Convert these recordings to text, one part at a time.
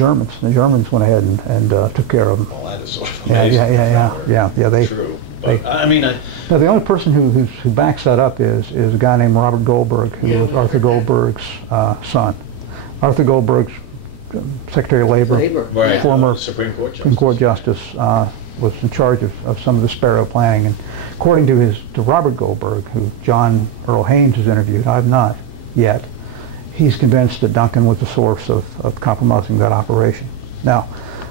Germans. The Germans went ahead and took care of them. Well, that is sort of amazing. Yeah. True. But, I mean, now the only person who backs that up is a guy named Robert Goldberg, who was Arthur Goldberg's son. Arthur Goldberg's Secretary of Labor. Right. Former Supreme Court Justice, was in charge of some of the Sparrow planning. And according to Robert Goldberg, who John Earl Haynes has interviewed, I've not yet, he's convinced that Duncan was the source of compromising that operation. Now,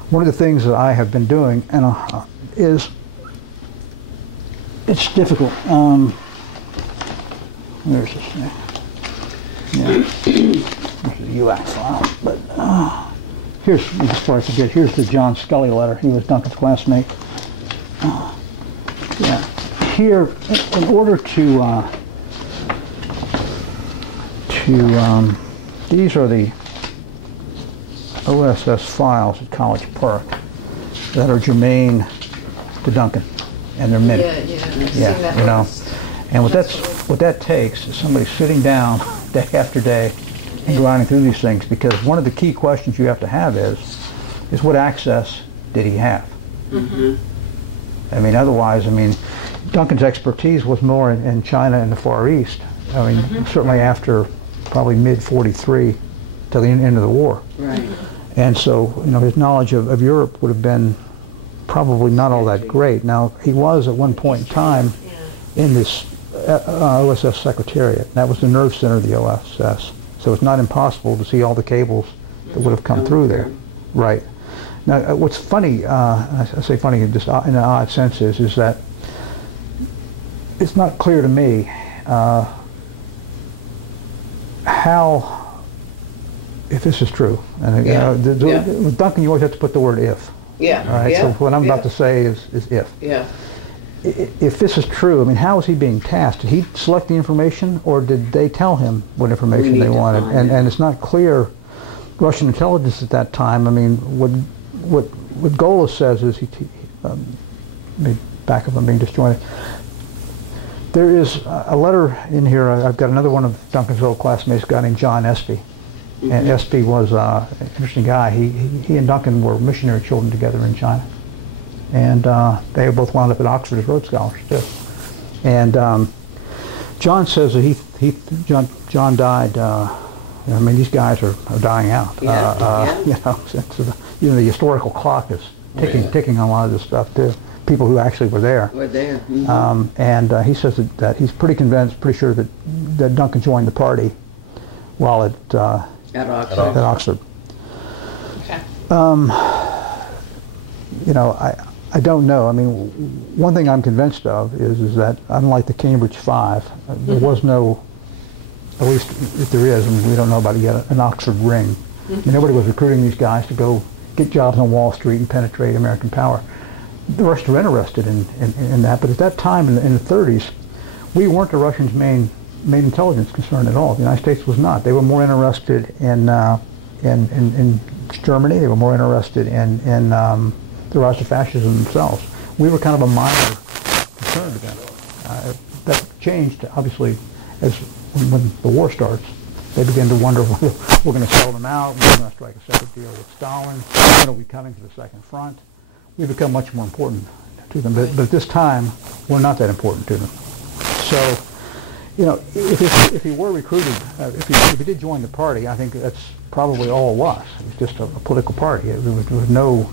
one of the things that I have been doing is, it's difficult. Where's this thing? Yeah. This is a UAC file, but here's, before I forget, here's the John Scully letter. He was Duncan's classmate. Yeah. Here, in order to these are the OSS files at College Park that are germane to Duncan and their minute. Yeah, you know. And what that takes is somebody sitting down day after day and grinding through these things, because one of the key questions you have to have is what access did he have? Mm-hmm. I mean, otherwise, I mean, Duncan's expertise was more in China and the Far East. I mean, certainly after probably mid-43 till the end of the war. Right. And so, you know, his knowledge of Europe would have been probably not all that great. Now, he was at one point in time in this OSS Secretariat. That was the nerve center of the OSS. So it's not impossible to see all the cables that would have come through there. Right. Now, what's funny, I say funny just in an odd sense, is that it's not clear to me how, if this is true, and with Duncan you always have to put the word if. Yeah. All right. So what I'm about to say is if. Yeah. If this is true, I mean, how was he being tasked? Did he select the information, or did they tell him what information they wanted? And it's not clear. Russian intelligence at that time, I mean, what Gola says is let me back up, I'm being disjointed. There is a letter in here. I've got another one of Duncan's old classmates, a guy named John Espy. And Espy was an interesting guy. He and Duncan were missionary children together in China. And they both wound up at Oxford as Rhodes Scholars too. And John says that John died. I mean, these guys are dying out. You know, the historical clock is ticking on a lot of this stuff too. People who actually were there. And he says that he's pretty sure that Duncan joined the party while at Oxford. Okay. You know, I don't know. I mean, one thing I'm convinced of is that unlike the Cambridge Five, there was no, at least if there is, and we don't know about it yet, an Oxford ring. I mean, nobody was recruiting these guys to go get jobs on Wall Street and penetrate American power. The Russians were interested in that, but at that time in the 30s, we weren't the Russians' main intelligence concern at all. The United States was not. They were more interested in Germany. They were more interested in the rise of fascism themselves. We were kind of a minor concern to them. That changed, obviously, when the war starts. They begin to wonder whether we're going to sell them out, we're going to strike a separate deal with Stalin, when are we coming to the Second Front? We become much more important to them, but at this time, we're not that important to them. So, you know, if he were recruited, if he did join the party, I think that's probably all it was. It was just a political party. There was no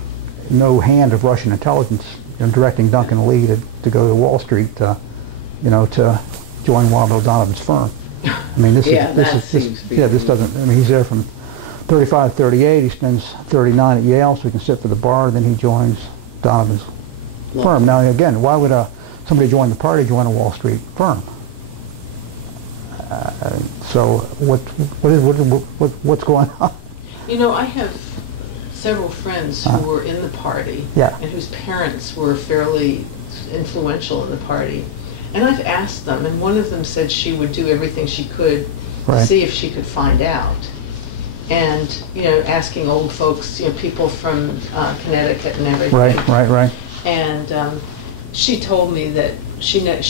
hand of Russian intelligence directing Duncan Lee to go to Wall Street, to join Wald O'Donovan's firm. I mean, this doesn't. I mean, he's there from 35 to 38. He spends 39 at Yale, so he can sit for the bar. Then he joins Donovan's firm. Now, again, why would somebody join the party join a Wall Street firm? So what's going on? You know, I have several friends who were in the party and whose parents were fairly influential in the party. And I've asked them, and one of them said she would do everything she could to see if she could find out. And, you know, asking old folks, you know, people from Connecticut and everything. Right. And she told me that she never